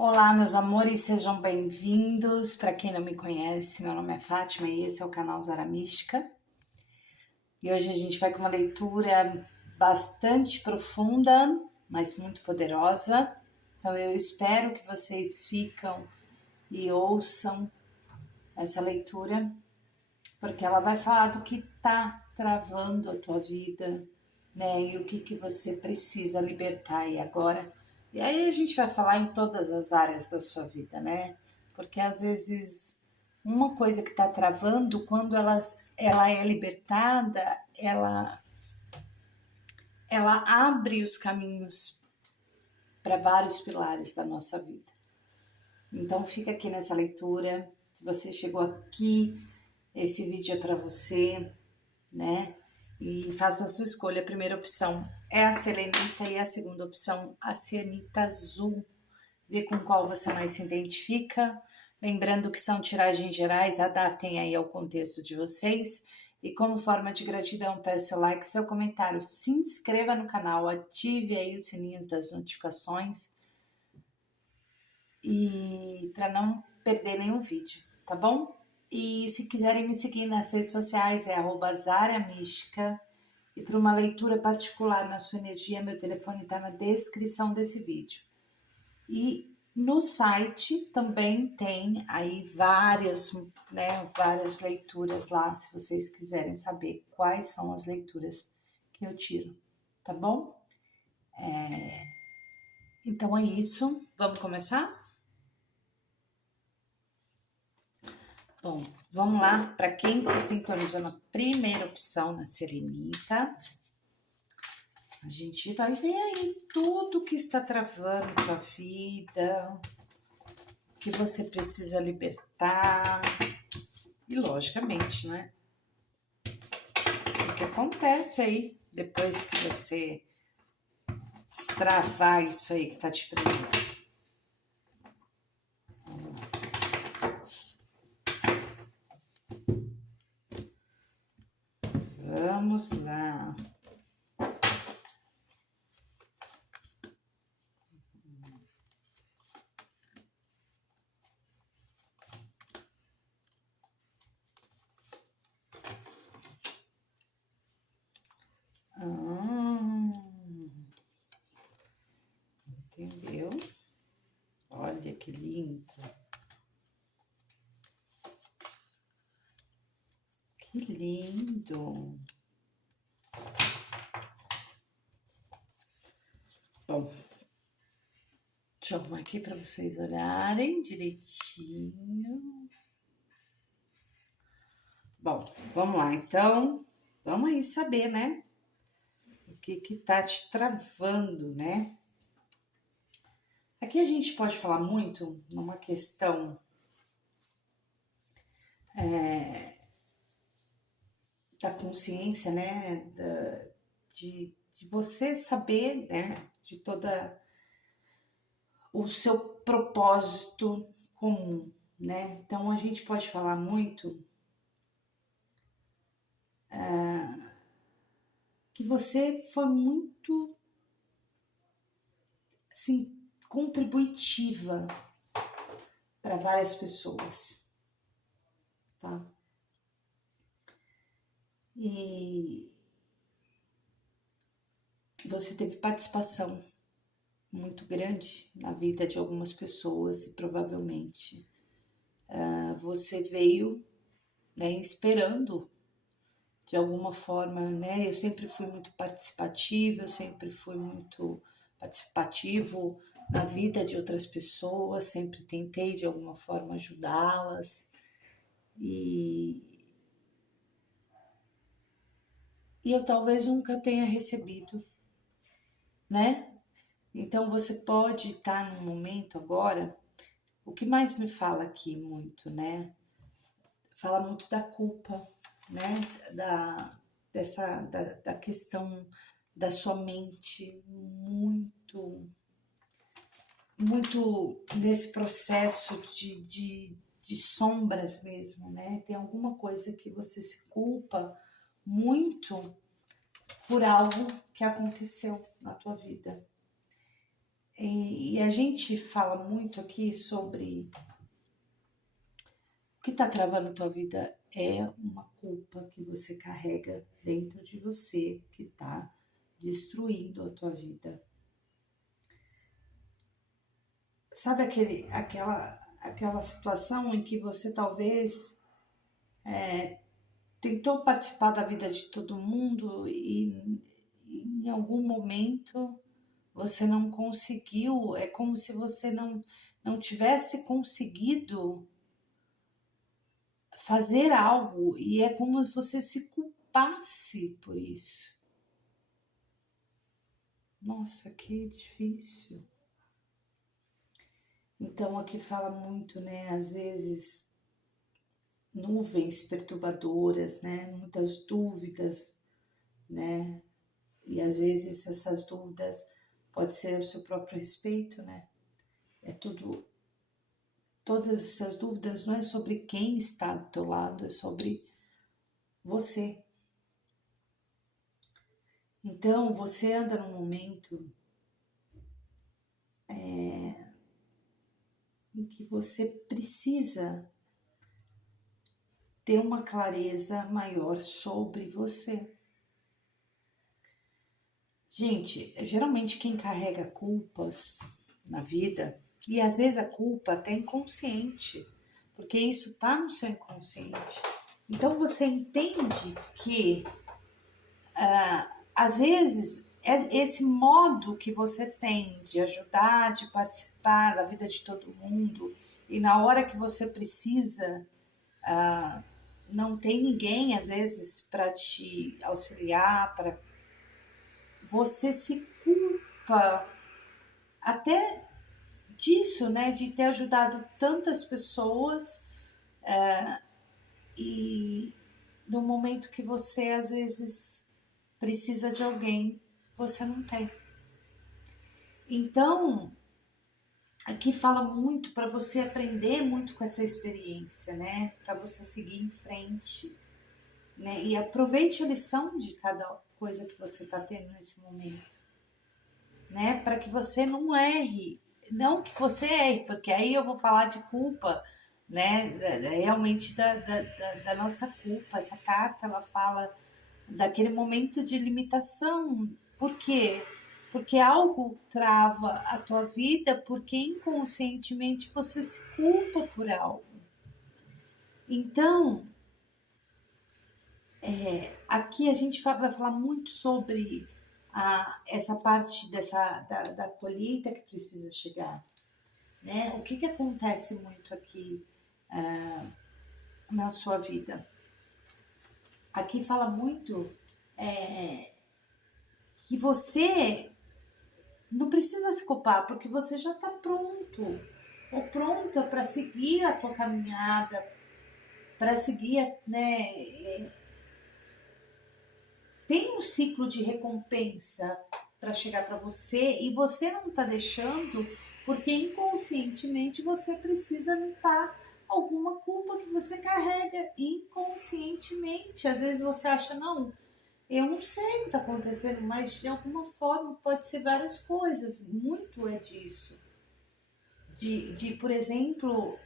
Olá, meus amores, sejam bem-vindos. Para quem não me conhece, meu nome é Fátima e esse é o canal Zara Mística. E hoje a gente vai com uma leitura bastante profunda, mas muito poderosa. Então eu espero que vocês ficam e ouçam essa leitura, porque ela vai falar do que está travando a tua vida, né? E o que você precisa libertar aí agora. E aí a gente vai falar em todas as áreas da sua vida, né? Porque às vezes uma coisa que está travando, quando ela é libertada, ela abre os caminhos para vários pilares da nossa vida. Então fica aqui nessa leitura. Se você chegou aqui, esse vídeo é para você, né? E faça a sua escolha. A primeira opção é a selenita e a segunda opção a cianita azul. Vê com qual você mais se identifica. Lembrando que são tiragens gerais, adaptem aí ao contexto de vocês. E como forma de gratidão, peço seu like, seu comentário, se inscreva no canal, ative aí os sininhos das notificações e para não perder nenhum vídeo, tá bom? E se quiserem me seguir nas redes sociais é @zaramística. E para uma leitura particular na sua energia, meu telefone está na descrição desse vídeo. E no site também tem aí várias leituras lá, se vocês quiserem saber quais são as leituras que eu tiro, tá bom? Então é isso, vamos começar? Bom, vamos lá, para quem se sintonizou na primeira opção, na serenita, a gente vai ver aí tudo que está travando tua vida, que você precisa libertar. E logicamente, né? O que acontece aí depois que você destravar isso aí que tá te prendendo? Vamos lá. Entendeu? Olha que lindo. Que lindo. Bom, deixa eu arrumar aqui para vocês olharem direitinho. Bom, vamos lá, então. Vamos aí saber, né? O que tá te travando, né? Aqui a gente pode falar muito numa questão da consciência, né? De você saber, né? De toda o seu propósito comum, né? Então a gente pode falar muito que você foi muito, assim, contributiva para várias pessoas, tá? E você teve participação muito grande na vida de algumas pessoas e provavelmente você veio, né, esperando de alguma forma, né? Eu sempre fui muito participativa, eu sempre fui muito participativo na vida de outras pessoas, sempre tentei de alguma forma ajudá-las e eu talvez nunca tenha recebido, né? Então você pode estar num momento agora, o que mais me fala aqui muito, né? Fala muito da culpa, né? Da questão da sua mente muito nesse processo de sombras mesmo, né? Tem alguma coisa que você se culpa muito por algo que aconteceu na tua vida. E a gente fala muito aqui sobre o que está travando a tua vida é uma culpa que você carrega dentro de você, que está destruindo a tua vida. Sabe aquela situação em que você talvez tentou participar da vida de todo mundo e em algum momento você não conseguiu, é como se você não tivesse conseguido fazer algo e é como se você se culpasse por isso. Nossa, que difícil. Então aqui fala muito, né, às vezes nuvens perturbadoras, né, muitas dúvidas, né, e às vezes essas dúvidas pode ser o seu próprio respeito, né, todas essas dúvidas não é sobre quem está do teu lado, é sobre você. Então você anda num momento em que você precisa ter uma clareza maior sobre você. Gente, geralmente quem carrega culpas na vida, e às vezes a culpa até é inconsciente, porque isso tá no seu inconsciente. Então você entende que às vezes esse modo que você tem de ajudar, de participar da vida de todo mundo, e na hora que você precisa, não tem ninguém às vezes para te auxiliar, para você se culpa até disso, né, de ter ajudado tantas pessoas e no momento que você às vezes precisa de alguém, você não tem. Então, aqui fala muito para você aprender muito com essa experiência, né, para você seguir em frente, né, e aproveite a lição de cada coisa que você está tendo nesse momento, né, para que você não erre. Não que você erre, porque aí eu vou falar de culpa, né? Realmente da nossa culpa. Essa carta ela fala daquele momento de limitação. Por quê? Porque algo trava a tua vida, porque inconscientemente você se culpa por algo. Então, aqui a gente vai falar muito sobre essa parte da colheita que precisa chegar. Né? O que acontece muito aqui na sua vida? Aqui fala muito que você não precisa se culpar, porque você já está pronto ou pronta para seguir a tua caminhada, para seguir, né? Tem um ciclo de recompensa para chegar para você e você não está deixando porque inconscientemente você precisa limpar alguma culpa que você carrega inconscientemente. Às vezes você acha, não, eu não sei o que está acontecendo, mas de alguma forma pode ser várias coisas. Muito é disso. Por exemplo,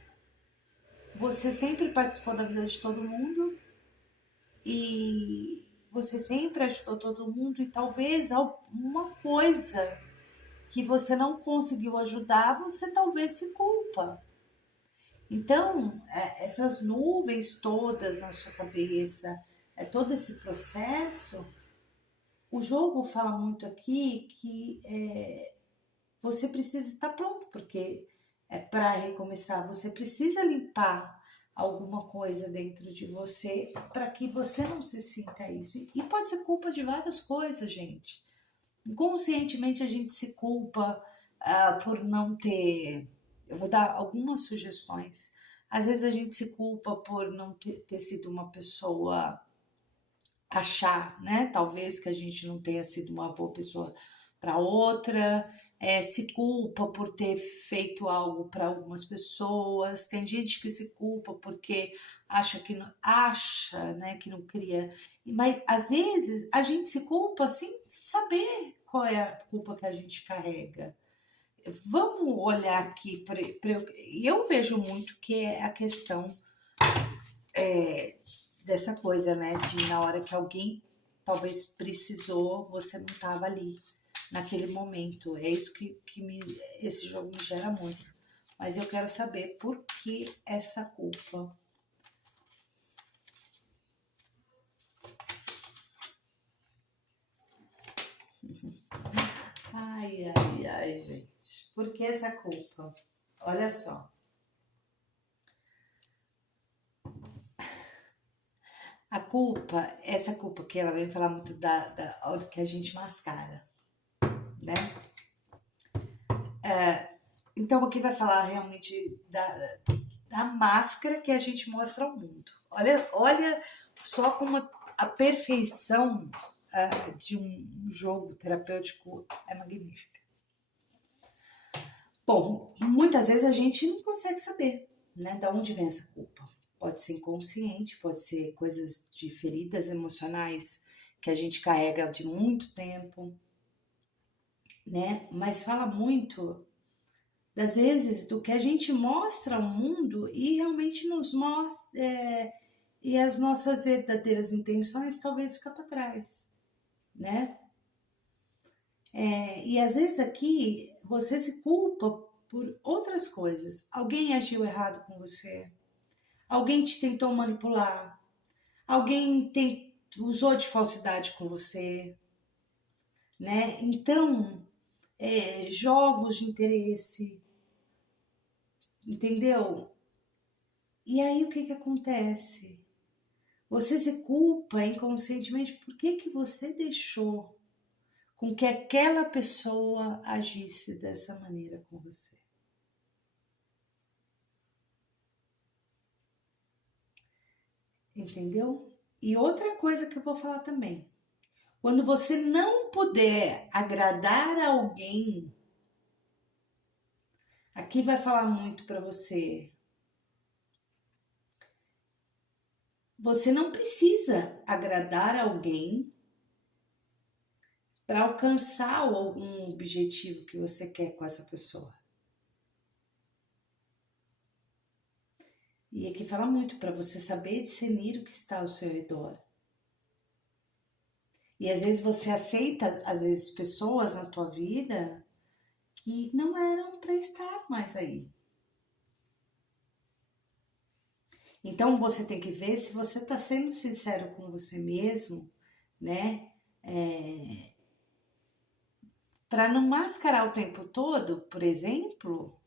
você sempre participou da vida de todo mundo e você sempre ajudou todo mundo e talvez alguma coisa que você não conseguiu ajudar, você talvez se culpa. Então, essas nuvens todas na sua cabeça, todo esse processo, o jogo fala muito aqui que você precisa estar pronto, porque para recomeçar, você precisa limpar alguma coisa dentro de você para que você não se sinta isso. E pode ser culpa de várias coisas, gente. Inconscientemente a gente se culpa por não ter. Eu vou dar algumas sugestões. Às vezes a gente se culpa por não ter sido uma pessoa, achar, né? Talvez que a gente não tenha sido uma boa pessoa para outra, se culpa por ter feito algo para algumas pessoas. Tem gente que se culpa porque acha que não, né, que não cria. Mas às vezes a gente se culpa sem saber qual é a culpa que a gente carrega. vamos olhar aqui, eu vejo muito que é a questão dessa coisa, né, de na hora que alguém talvez precisou, você não estava ali naquele momento. É isso que esse jogo me gera muito. Mas eu quero saber por que essa culpa. Ai, ai, ai, gente. Por que essa culpa? Olha só. A culpa, essa culpa que ela vem falar muito da hora que a gente mascara, né? Então aqui vai falar realmente da máscara que a gente mostra ao mundo. Olha só como a perfeição de um jogo terapêutico é magnífica. Bom, muitas vezes a gente não consegue saber, né, de onde vem essa culpa. Pode ser inconsciente, pode ser coisas de feridas emocionais que a gente carrega de muito tempo, né? Mas fala muito das vezes do que a gente mostra ao mundo e realmente nos mostra, e as nossas verdadeiras intenções talvez ficam para trás, né? E às vezes aqui você se culpa por outras coisas. Alguém agiu errado com você, alguém te tentou manipular, alguém usou de falsidade com você, né? Então, jogos de interesse, entendeu? E aí o que acontece? Você se culpa inconscientemente por que você deixou com que aquela pessoa agisse dessa maneira com você. Entendeu? E outra coisa que eu vou falar também. Quando você não puder agradar alguém, aqui vai falar muito para você. Você não precisa agradar alguém para alcançar algum objetivo que você quer com essa pessoa. E aqui fala muito para você saber discernir o que está ao seu redor. E às vezes você aceita, às vezes, pessoas na tua vida que não eram para estar mais aí. Então você tem que ver se você está sendo sincero com você mesmo, né? Para não mascarar o tempo todo, por exemplo,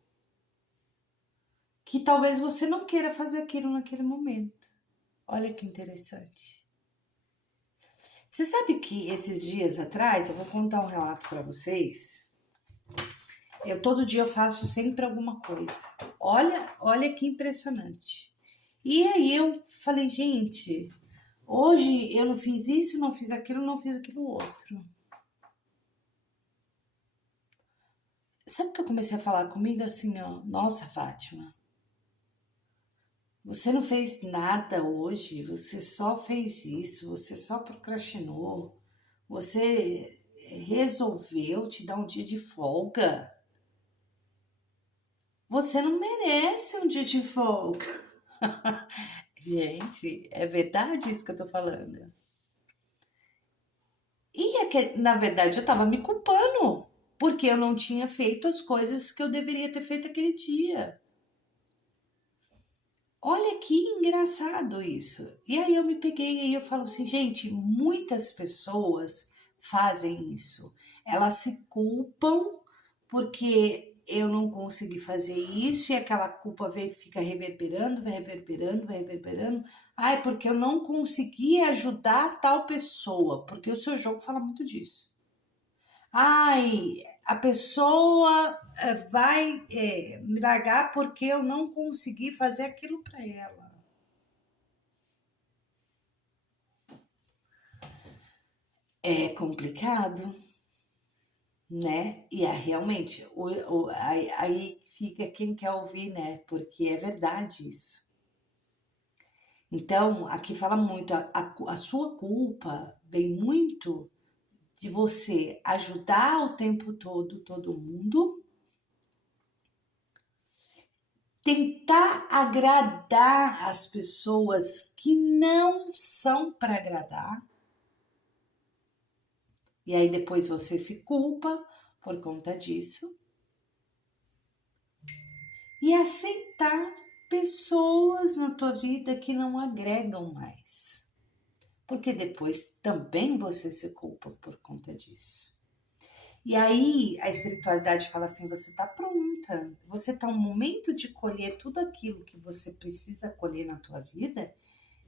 que talvez você não queira fazer aquilo naquele momento. Olha que interessante. Você sabe que esses dias atrás, eu vou contar um relato para vocês. Todo dia eu faço sempre alguma coisa. Olha que impressionante. E aí eu falei, gente, hoje eu não fiz isso, não fiz aquilo outro. Sabe o que eu comecei a falar comigo assim, ó? Nossa, Fátima, você não fez nada hoje, você só fez isso, você só procrastinou, você resolveu te dar um dia de folga. Você não merece um dia de folga. Gente, é verdade isso que eu tô falando. E na verdade eu tava me culpando, porque eu não tinha feito as coisas que eu deveria ter feito aquele dia. Olha que engraçado isso. E aí eu me peguei e eu falo assim, gente, muitas pessoas fazem isso. Elas se culpam porque eu não consegui fazer isso e aquela culpa fica reverberando, vai reverberando, vai reverberando. Ai, porque eu não consegui ajudar tal pessoa, porque o seu jogo fala muito disso. Ai, a pessoa vai me largar porque eu não consegui fazer aquilo para ela. É complicado, né? E realmente, aí fica quem quer ouvir, né? Porque é verdade isso. Então, aqui fala muito, a sua culpa vem muito de você ajudar o tempo todo mundo, tentar agradar as pessoas que não são para agradar. E aí depois você se culpa por conta disso. E aceitar pessoas na tua vida que não agregam mais. Porque depois também você se culpa por conta disso. E aí a espiritualidade fala assim, você está pronta, você está no momento de colher tudo aquilo que você precisa colher na tua vida,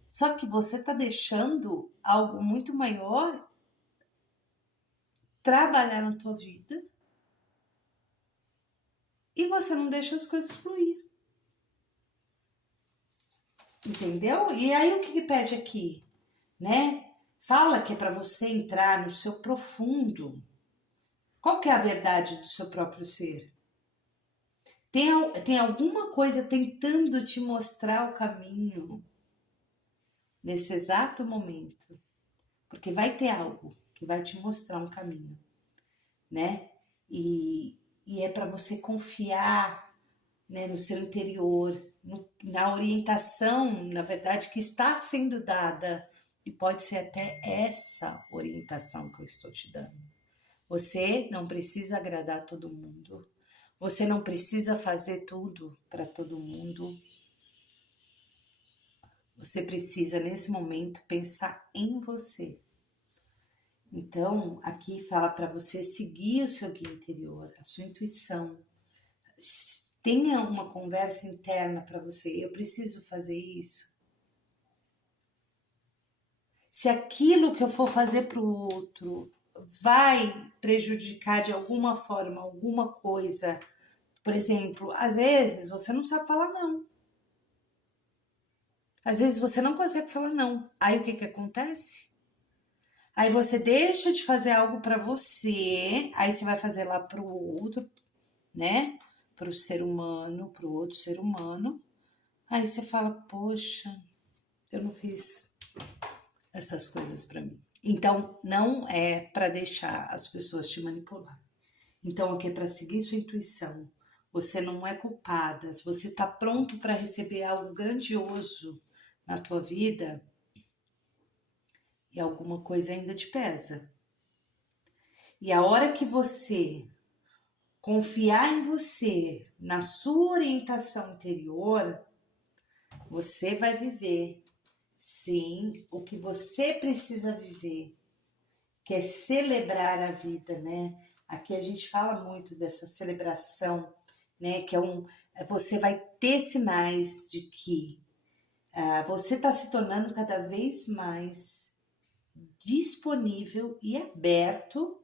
só que você está deixando algo muito maior trabalhar na tua vida e você não deixa as coisas fluir. Entendeu? E aí o que pede aqui, né? Fala que é para você entrar no seu profundo. Qual que é a verdade do seu próprio ser? Tem alguma coisa tentando te mostrar o caminho nesse exato momento. Porque vai ter algo que vai te mostrar um caminho, né? E é para você confiar, né, no seu interior, na orientação, na verdade, que está sendo dada. E pode ser até essa orientação que eu estou te dando. Você não precisa agradar todo mundo. Você não precisa fazer tudo para todo mundo. Você precisa, nesse momento, pensar em você. Então, aqui fala para você seguir o seu guia interior, a sua intuição. Tenha uma conversa interna para você. Eu preciso fazer isso. Se aquilo que eu for fazer para o outro vai prejudicar de alguma forma, alguma coisa. Por exemplo, às vezes você não sabe falar não. Às vezes você não consegue falar não. Aí o que acontece? Aí você deixa de fazer algo para você, aí você vai fazer lá para o outro, né? Para o ser humano, para o outro ser humano. Aí você fala, poxa, eu não fiz essas coisas para mim. Então, não é para deixar as pessoas te manipular. Então, aqui é para seguir sua intuição. Você não é culpada. Você está pronto para receber algo grandioso na tua vida e alguma coisa ainda te pesa. E a hora que você confiar em você, na sua orientação interior, você vai viver, sim, o que você precisa viver, que é celebrar a vida, né? Aqui a gente fala muito dessa celebração, né? Que você vai ter sinais de que você está se tornando cada vez mais disponível e aberto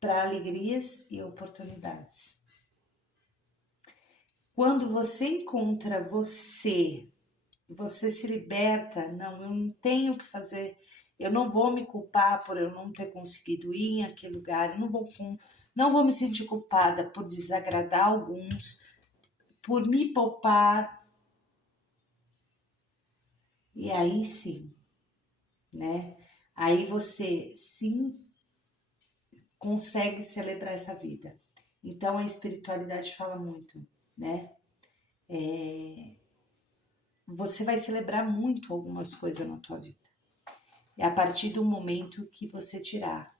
para alegrias e oportunidades. Quando você encontra você se liberta, não, eu não tenho o que fazer, eu não vou me culpar por eu não ter conseguido ir em aquele lugar, eu não vou me sentir culpada por desagradar alguns, por me poupar. E aí sim, né? Aí você sim consegue celebrar essa vida. Então a espiritualidade fala muito, né? Você vai celebrar muito algumas coisas na tua vida. É a partir do momento que você tirar,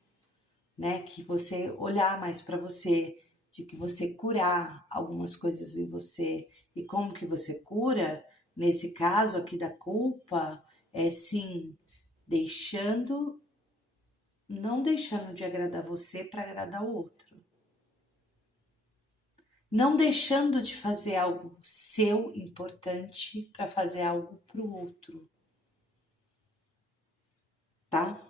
né? Que você olhar mais para você, de que você curar algumas coisas em você. E como que você cura? Nesse caso aqui da culpa, é sim, não deixando de agradar você para agradar o outro. Não deixando de fazer algo seu importante para fazer algo para o outro. Tá?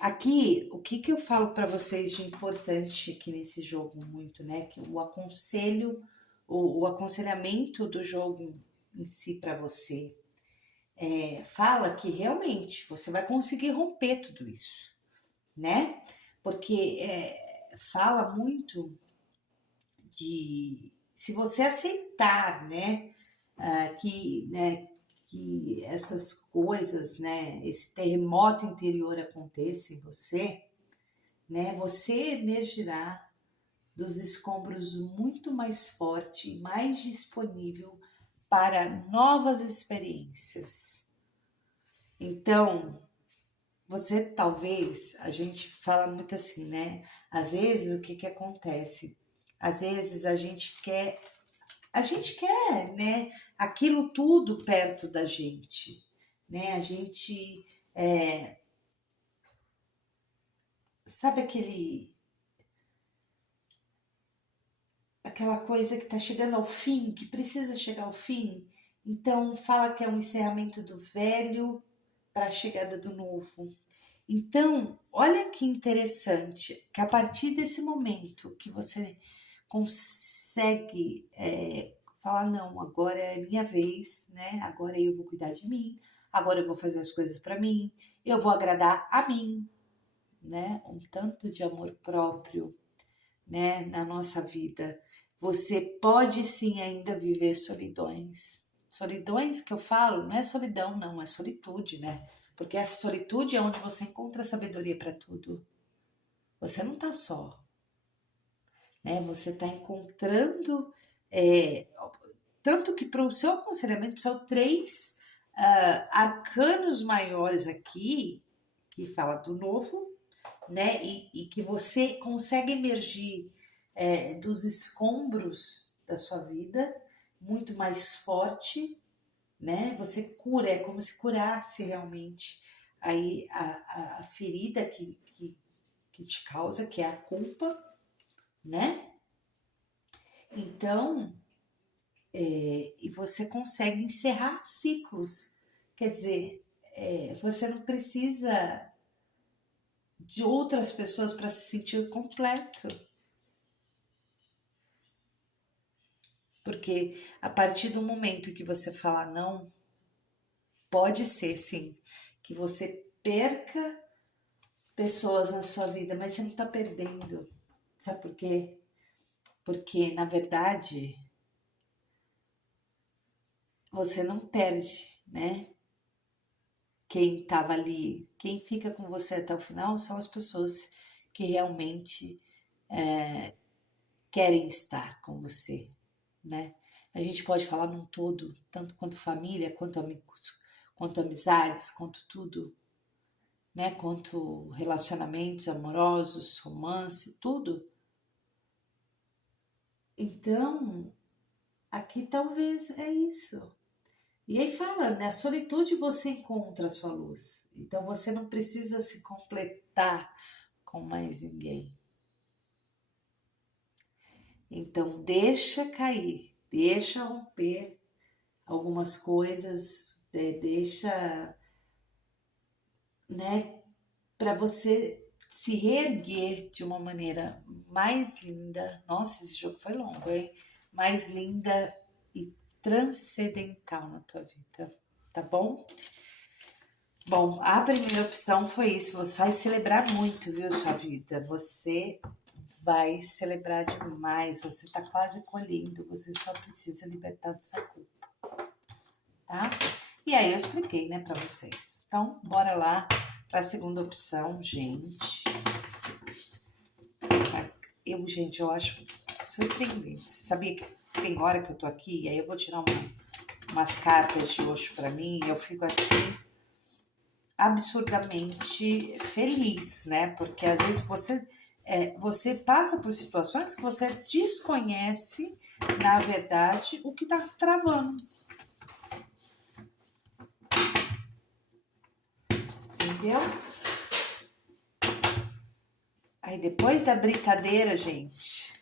Aqui, o que eu falo para vocês de importante aqui nesse jogo muito, né? Que o aconselhamento do jogo em si para você fala que realmente você vai conseguir romper tudo isso, né? Porque fala muito de se você aceitar, né, que essas coisas, né, esse terremoto interior aconteça em você, né, você emergirá dos escombros muito mais forte e mais disponível para novas experiências. Então, você talvez, a gente fala muito assim, né? Às vezes o que que acontece? Às vezes a gente quer, né? Aquilo tudo perto da gente, né? A gente, sabe aquela coisa que está chegando ao fim, que precisa chegar ao fim? Então fala que é um encerramento do velho para a chegada do novo. Então, olha que interessante, que a partir desse momento que você consegue falar, não, agora é minha vez, né? Agora eu vou cuidar de mim, agora eu vou fazer as coisas para mim, eu vou agradar a mim, né? Um tanto de amor próprio, né, na nossa vida. Você pode sim ainda viver solidões. Solidões que eu falo, não é solidão, não, é solitude, né? Porque essa solitude é onde você encontra sabedoria para tudo. Você não está só, né? Você está encontrando, tanto que para o seu aconselhamento são três arcanos maiores aqui, que fala do novo, né? E que você consegue emergir dos escombros da sua vida muito mais forte, né? Você cura, é como se curasse realmente aí a ferida que te causa, que é a culpa, né? Então, e você consegue encerrar ciclos. Quer dizer, você não precisa de outras pessoas para se sentir completo. Porque a partir do momento que você fala não, pode ser sim que você perca pessoas na sua vida, mas você não está perdendo. Sabe por quê? Porque na verdade você não perde, né? Quem estava ali, quem fica com você até o final são as pessoas que realmente querem estar com você, né? A gente pode falar num todo, tanto quanto família, quanto amigos, quanto amizades, quanto tudo, né? Quanto relacionamentos amorosos, romance, tudo. Então, aqui talvez é isso. E aí fala, na solitude você encontra a sua luz. Então você não precisa se completar com mais ninguém. Então deixa cair, deixa romper algumas coisas, deixa, né, para você se reerguer de uma maneira mais linda. Nossa, esse jogo foi longo, hein? Mais linda e transcendental na tua vida, tá bom? Bom, a primeira opção foi isso. Você vai celebrar muito, viu, sua vida? Você vai celebrar demais. Você tá quase colhendo. Você só precisa libertar dessa culpa, tá? E aí eu expliquei, né, pra vocês. Então, bora lá pra segunda opção, gente. Gente, eu acho surpreendente. Sabia que tem hora que eu tô aqui e aí eu vou tirar umas cartas de Osho pra mim e eu fico assim absurdamente feliz, né? Porque às vezes você passa por situações que você desconhece, na verdade, o que tá travando. Entendeu? Aí depois da brincadeira, gente,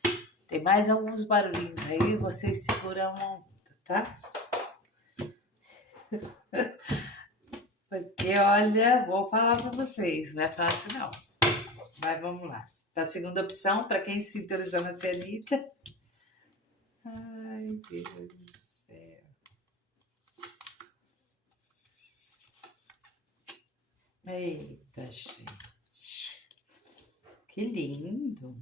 tem mais alguns barulhinhos aí, vocês seguram a onda, tá? Porque, olha, vou falar pra vocês, não é fácil não. Mas vamos lá. A segunda opção, para quem se sintonizou na Cianita. Ai, Deus do céu. Eita, gente. Que lindo.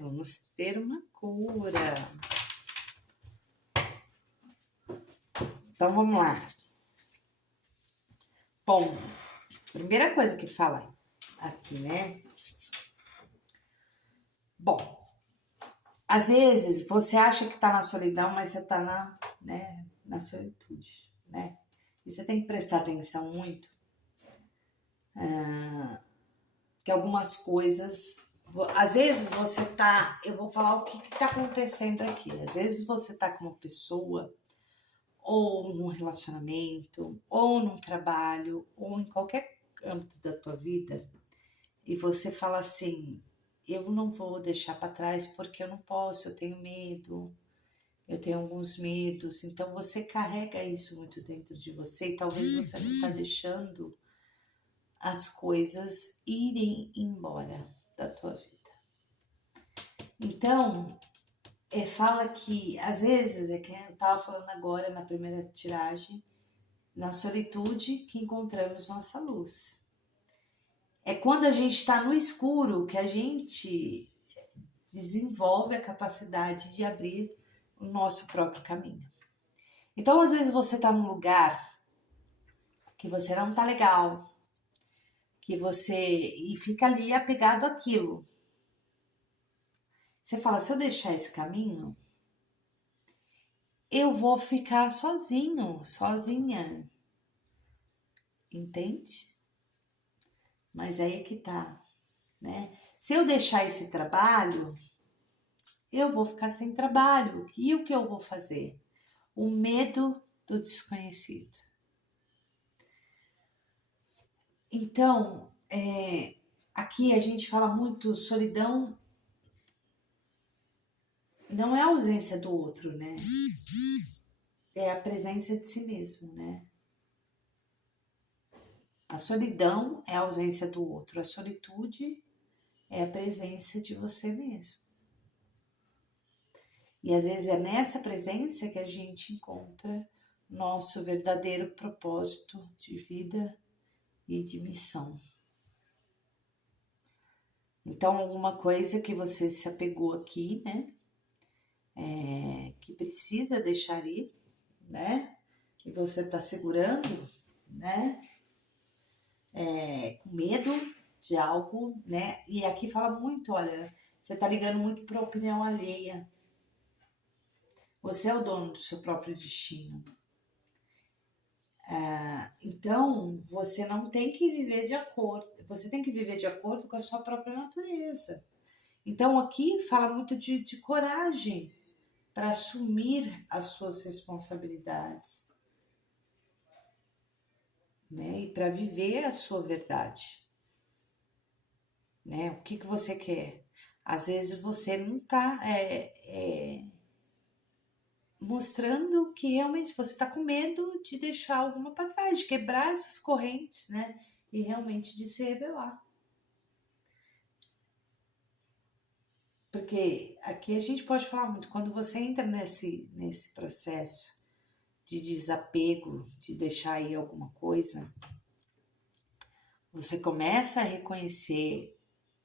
Vamos ter uma cura. Então, vamos lá. Bom, primeira coisa que fala aqui, né? Bom, às vezes você acha que tá na solidão, mas você tá na solitude, né? E você tem que prestar atenção muito, que algumas coisas. Às vezes você tá. Eu vou falar o que tá acontecendo aqui. Às vezes você tá com uma pessoa, ou num relacionamento, ou num trabalho, ou em qualquer âmbito da tua vida, e você fala assim: eu não vou deixar para trás porque eu não posso, eu tenho medo, eu tenho alguns medos. Então você carrega isso muito dentro de você e talvez você não está deixando as coisas irem embora da tua vida. Então, fala que às vezes, é que eu estava falando agora na primeira tiragem, na solitude que encontramos nossa luz. É quando a gente está no escuro que a gente desenvolve a capacidade de abrir o nosso próprio caminho. Então, às vezes você está num lugar que você não tá legal, que você e fica ali apegado àquilo. Você fala: se eu deixar esse caminho, eu vou ficar sozinho, sozinha. Entende? Mas aí que tá, né? Se eu deixar esse trabalho, eu vou ficar sem trabalho. E o que eu vou fazer? O medo do desconhecido. Então, aqui a gente fala muito solidão, não é a ausência do outro, né? É a presença de si mesmo, né? A solidão é a ausência do outro, a solitude é a presença de você mesmo. E às vezes é nessa presença que a gente encontra nosso verdadeiro propósito de vida e de missão. Então, alguma coisa que você se apegou aqui, né? Que precisa deixar ir, né? E você tá segurando, né? Com medo de algo, né? E aqui fala muito, olha, você tá ligando muito pra opinião alheia. Você é o dono do seu próprio destino. Então, você não tem que viver de acordo, você tem que viver de acordo com a sua própria natureza. Então, aqui fala muito de coragem para assumir as suas responsabilidades, né? E para viver a sua verdade, né? O que você quer? Às vezes você não está mostrando que realmente você está com medo de deixar alguma para trás, de quebrar essas correntes, né? E realmente de se rebelar. Porque aqui a gente pode falar muito, quando você entra nesse processo de desapego, de deixar ir alguma coisa, você começa a reconhecer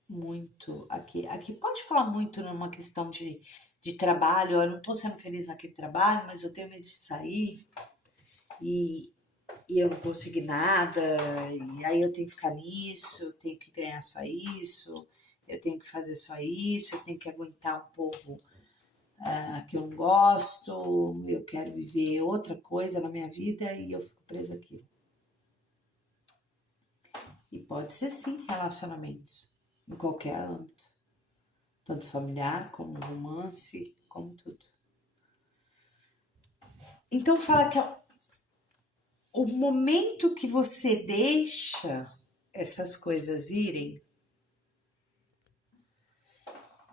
muito aqui. Aqui pode falar muito numa questão de trabalho, eu não estou sendo feliz naquele trabalho, mas eu tenho medo de sair e eu não consegui nada, e aí eu tenho que ficar nisso, eu tenho que ganhar só isso, eu tenho que fazer só isso, eu tenho que aguentar um pouco que eu não gosto, eu quero viver outra coisa na minha vida e eu fico presa aqui. E pode ser sim relacionamentos, em qualquer âmbito, tanto familiar como romance, como tudo. Então fala que o momento que você deixa essas coisas irem,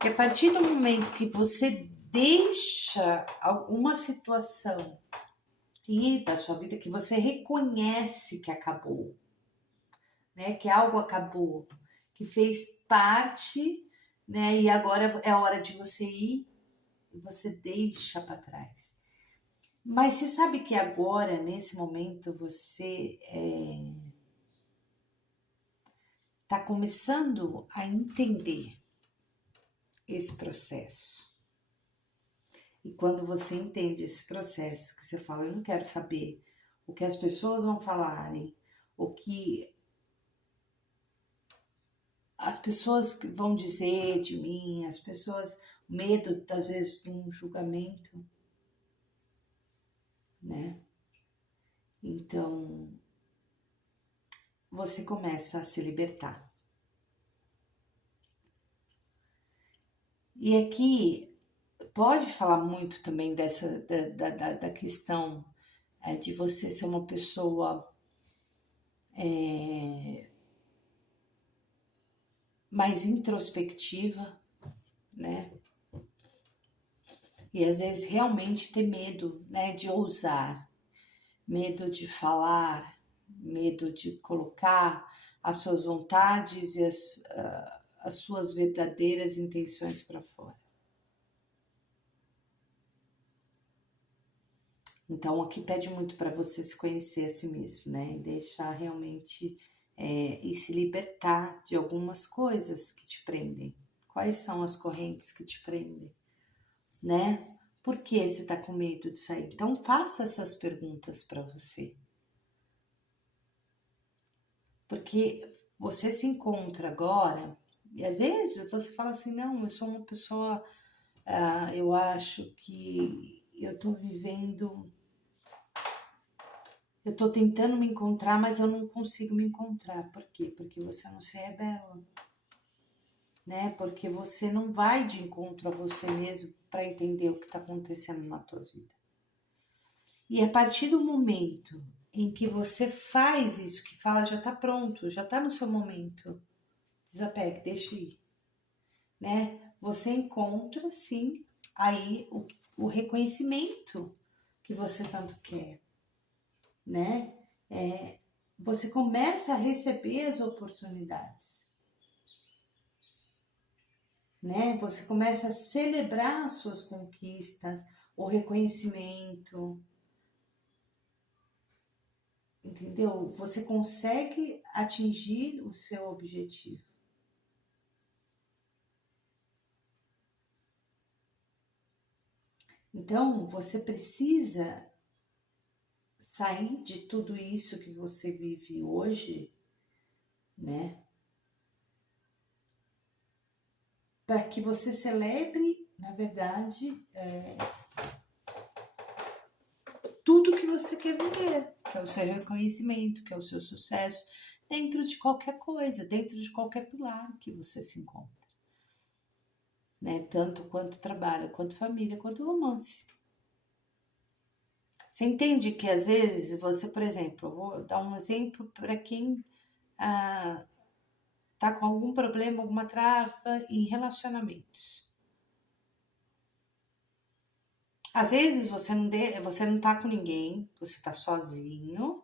que a partir do momento que você deixa alguma situação ir da sua vida, que você reconhece que acabou, né? Que algo acabou, que fez parte, né? E agora é a hora de você ir e você deixa para trás. Mas você sabe que agora, nesse momento, você está começando a entender esse processo. E quando você entende esse processo, que você fala: eu não quero saber o que as pessoas vão falarem, o que as pessoas vão dizer de mim, as pessoas, medo, às vezes, de um julgamento, né? Então, você começa a se libertar. E aqui, pode falar muito também dessa, da questão de você ser uma pessoa mais introspectiva, né? E às vezes realmente ter medo, né, de ousar, medo de falar, medo de colocar as suas vontades e as suas verdadeiras intenções para fora. Então aqui pede muito para você se conhecer a si mesmo, né? E deixar realmente e se libertar de algumas coisas que te prendem. Quais são as correntes que te prendem, né? Por que você está com medo de sair? Então faça essas perguntas para você. Porque você se encontra agora, e às vezes você fala assim, não, eu sou uma pessoa, eu acho que eu estou vivendo, eu estou tentando me encontrar, mas eu não consigo me encontrar. Por quê? Porque você não se rebela, né? Porque você não vai de encontro a você mesmo para entender o que está acontecendo na tua vida. E a partir do momento em que você faz isso, que fala, já está pronto, já está no seu momento, desapegue, deixa ir, né? Você encontra, sim, aí o reconhecimento que você tanto quer, né? Você começa a receber as oportunidades, né? Você começa a celebrar as suas conquistas, o reconhecimento, entendeu? Você consegue atingir o seu objetivo. Então, você precisa sair de tudo isso que você vive hoje, né? Para que você celebre, na verdade, tudo que você quer viver, que é o seu reconhecimento, que é o seu sucesso, dentro de qualquer coisa, dentro de qualquer pilar que você se encontra, né? Tanto quanto trabalho, quanto família, quanto romance. Você entende que às vezes você, por exemplo, eu vou dar um exemplo para quem tá com algum problema, alguma trava em relacionamentos. Às vezes você não tá com ninguém, você tá sozinho,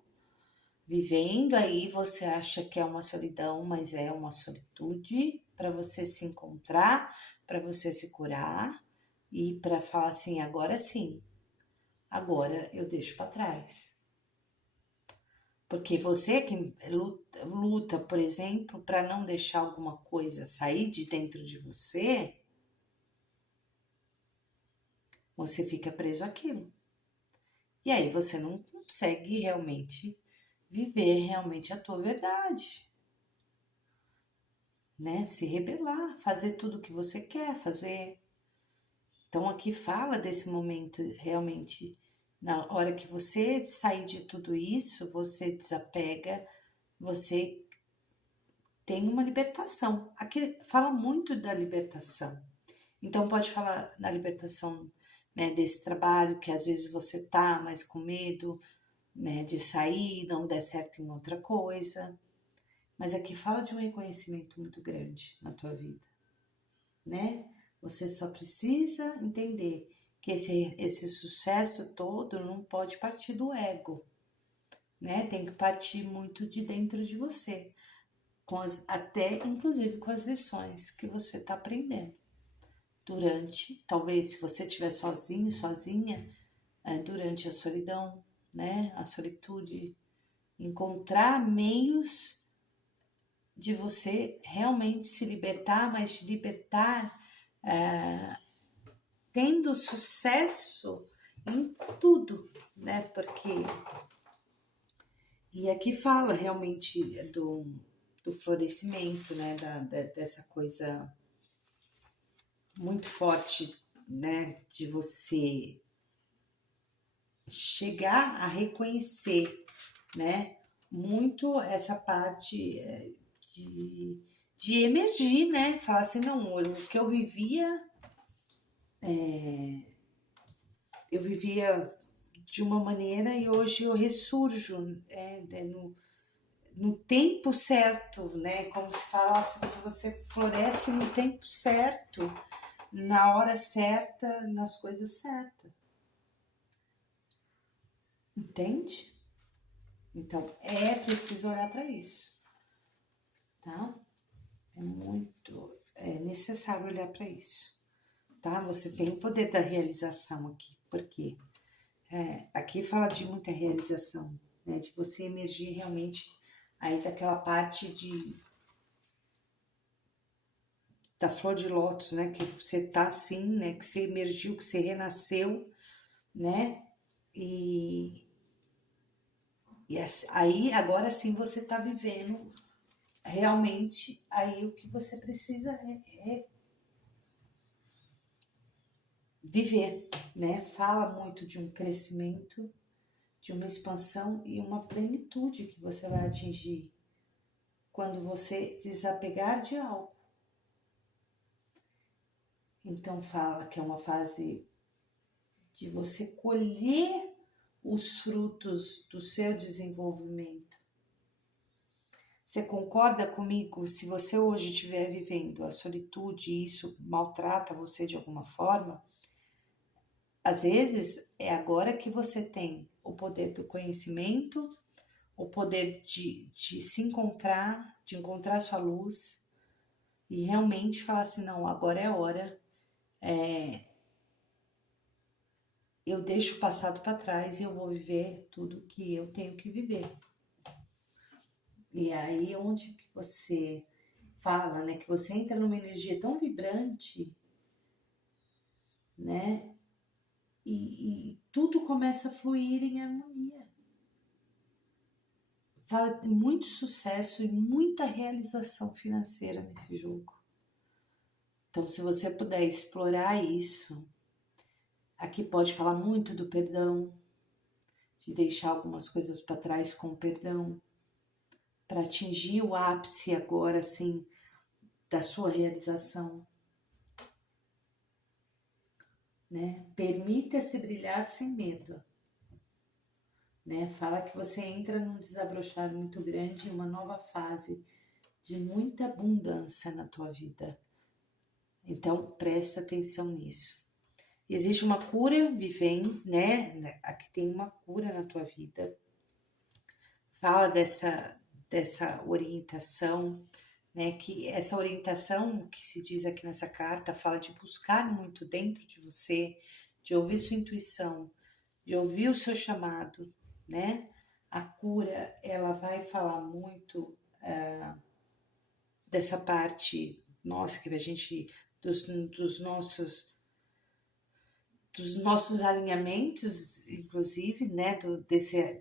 vivendo aí, você acha que é uma solidão, mas é uma solitude para você se encontrar, para você se curar e para falar assim, agora sim, agora eu deixo para trás. Porque você que luta, por exemplo, para não deixar alguma coisa sair de dentro de você, você fica preso àquilo. E aí você não consegue realmente viver realmente a tua verdade, né? Se rebelar, fazer tudo o que você quer fazer. Então aqui fala desse momento realmente, na hora que você sair de tudo isso, você desapega, você tem uma libertação. Aqui fala muito da libertação. Então pode falar na libertação, né, desse trabalho que às vezes você tá mais com medo, né, de sair, não der certo em outra coisa. Mas aqui fala de um reconhecimento muito grande na tua vida, né? Você só precisa entender que esse sucesso todo não pode partir do ego, né? Tem que partir muito de dentro de você, até inclusive com as lições que você está aprendendo. Talvez se você estiver sozinho, sozinha, durante a solidão, né? A solitude, encontrar meios de você realmente se libertar, mas de libertar tendo sucesso em tudo, né? Porque E aqui fala realmente do florescimento, né? Dessa coisa muito forte, né? De você chegar a reconhecer, né? Muito essa parte de emergir, né? Falar assim, não, o que eu vivia de uma maneira e hoje eu ressurjo no tempo certo, né? Como se falasse, se você floresce no tempo certo, na hora certa, nas coisas certas. Entende? Então, é preciso olhar para isso, tá? É necessário olhar para isso, tá? Você tem o poder da realização aqui, porque aqui fala de muita realização, né? De você emergir realmente aí daquela parte da flor de lótus, né? Que você tá assim, né? Que você emergiu, que você renasceu, né? E aí, agora sim, você tá vivendo realmente aí o que você precisa é viver, né? Fala muito de um crescimento, de uma expansão e uma plenitude que você vai atingir quando você desapegar de algo. Então fala que é uma fase de você colher os frutos do seu desenvolvimento. Você concorda comigo? Se você hoje estiver vivendo a solitude e isso maltrata você de alguma forma, às vezes é agora que você tem o poder do conhecimento, o poder de se encontrar, de encontrar sua luz e realmente falar assim, não, agora é a hora, eu deixo o passado para trás e eu vou viver tudo que eu tenho que viver. E aí onde que você fala, né, que você entra numa energia tão vibrante, né, e tudo começa a fluir em harmonia. Fala de muito sucesso e muita realização financeira nesse jogo. Então, se você puder explorar isso, aqui pode falar muito do perdão, de deixar algumas coisas para trás com perdão, para atingir o ápice agora, assim, da sua realização. Né? Permita-se brilhar sem medo. Né? Fala que você entra num desabrochar muito grande, uma nova fase de muita abundância na tua vida. Então, presta atenção nisso. Existe uma cura vivendo, né? Aqui tem uma cura na tua vida. Fala dessa orientação, né? Que essa orientação que se diz aqui nessa carta fala de buscar muito dentro de você, de ouvir sua intuição, de ouvir o seu chamado, né? A cura, ela vai falar muito dessa parte, nossa, que a gente, dos nossos alinhamentos, inclusive, né?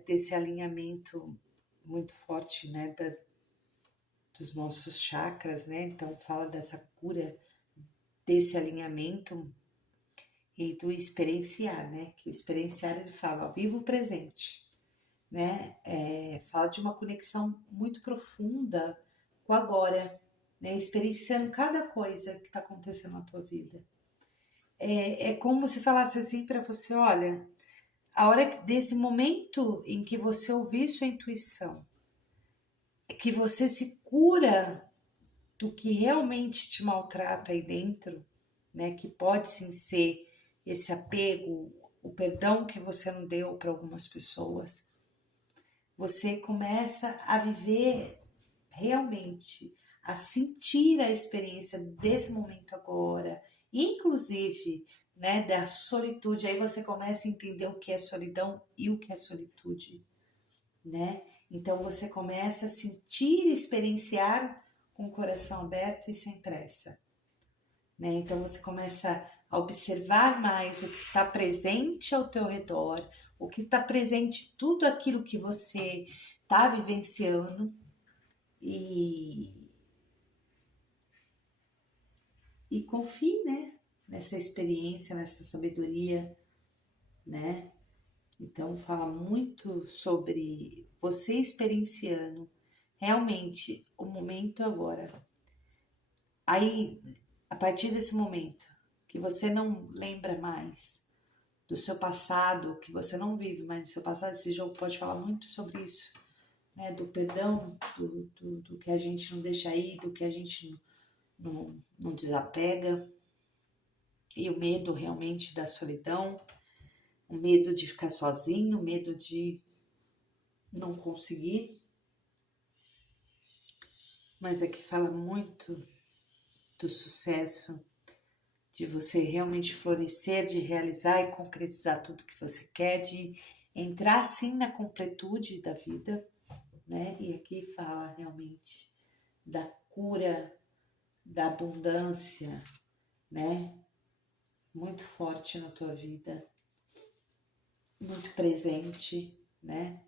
Desse alinhamento muito forte, né? Dos nossos chakras, né? Então fala dessa cura, desse alinhamento e do experienciar, né? Que o experienciar ele fala, ó, viva o presente, né? Fala de uma conexão muito profunda com o agora, né? Experienciando cada coisa que está acontecendo na tua vida. É como se falasse assim para você, olha, a hora desse momento em que você ouvir sua intuição, que você se cura do que realmente te maltrata aí dentro, né? Que pode sim ser esse apego, o perdão que você não deu para algumas pessoas. Você começa a viver realmente, a sentir a experiência desse momento agora, inclusive, né, da solitude. Aí você começa a entender o que é solidão e o que é solitude, né? Então você começa a sentir e experienciar com o coração aberto e sem pressa, né? Então você começa a observar mais o que está presente ao teu redor, o que está presente, tudo aquilo que você tá vivenciando e confie, né, nessa experiência, nessa sabedoria, né? Então fala muito sobre você experienciando realmente o momento agora. Aí, a partir desse momento que você não lembra mais do seu passado, que você não vive mais do seu passado, esse jogo pode falar muito sobre isso, né? Do perdão, do que a gente não deixa ir, do que a gente não desapega, e o medo realmente da solidão, o medo de ficar sozinho, o medo de não conseguir. Mas aqui fala muito do sucesso, de você realmente florescer, de realizar e concretizar tudo que você quer, de entrar sim na completude da vida, né? E aqui fala realmente da cura, da abundância, né? Muito forte na tua vida, muito presente, né?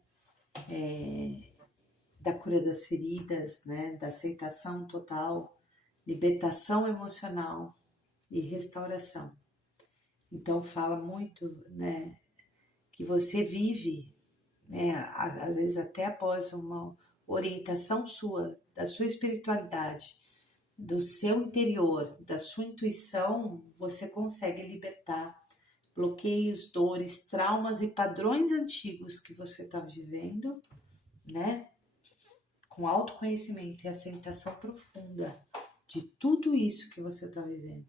Da cura das feridas, né? Da aceitação total, libertação emocional e restauração. Então fala muito, né? Que você vive, né? Às vezes até após uma orientação sua, da sua espiritualidade, do seu interior, da sua intuição, você consegue libertar bloqueios, dores, traumas e padrões antigos que você está vivendo, né? Com autoconhecimento e aceitação profunda de tudo isso que você está vivendo.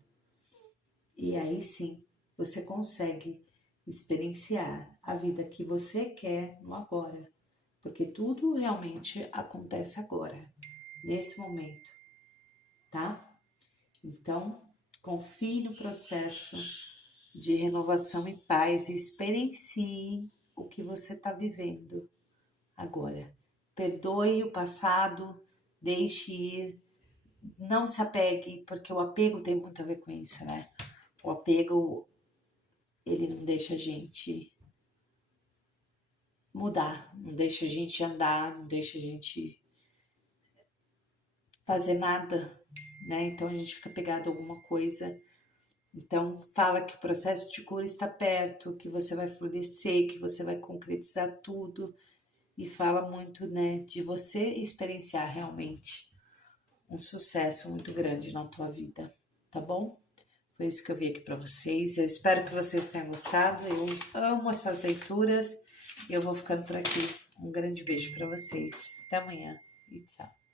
E aí sim, você consegue experienciar a vida que você quer no agora. Porque tudo realmente acontece agora, nesse momento, tá? Então, confie no processo de renovação e paz e experiencie o que você está vivendo agora. Perdoe o passado, deixe ir, não se apegue, porque o apego tem muito a ver com isso, né? O apego, ele não deixa a gente mudar, não deixa a gente andar, não deixa a gente fazer nada, né? Então a gente fica pegado a alguma coisa. Então fala que o processo de cura está perto, que você vai florescer, que você vai concretizar tudo. E fala muito, né, de você experienciar realmente um sucesso muito grande na tua vida, tá bom? Foi isso que eu vi aqui para vocês. Eu espero que vocês tenham gostado. Eu amo essas leituras e eu vou ficando por aqui. Um grande beijo para vocês. Até amanhã e tchau.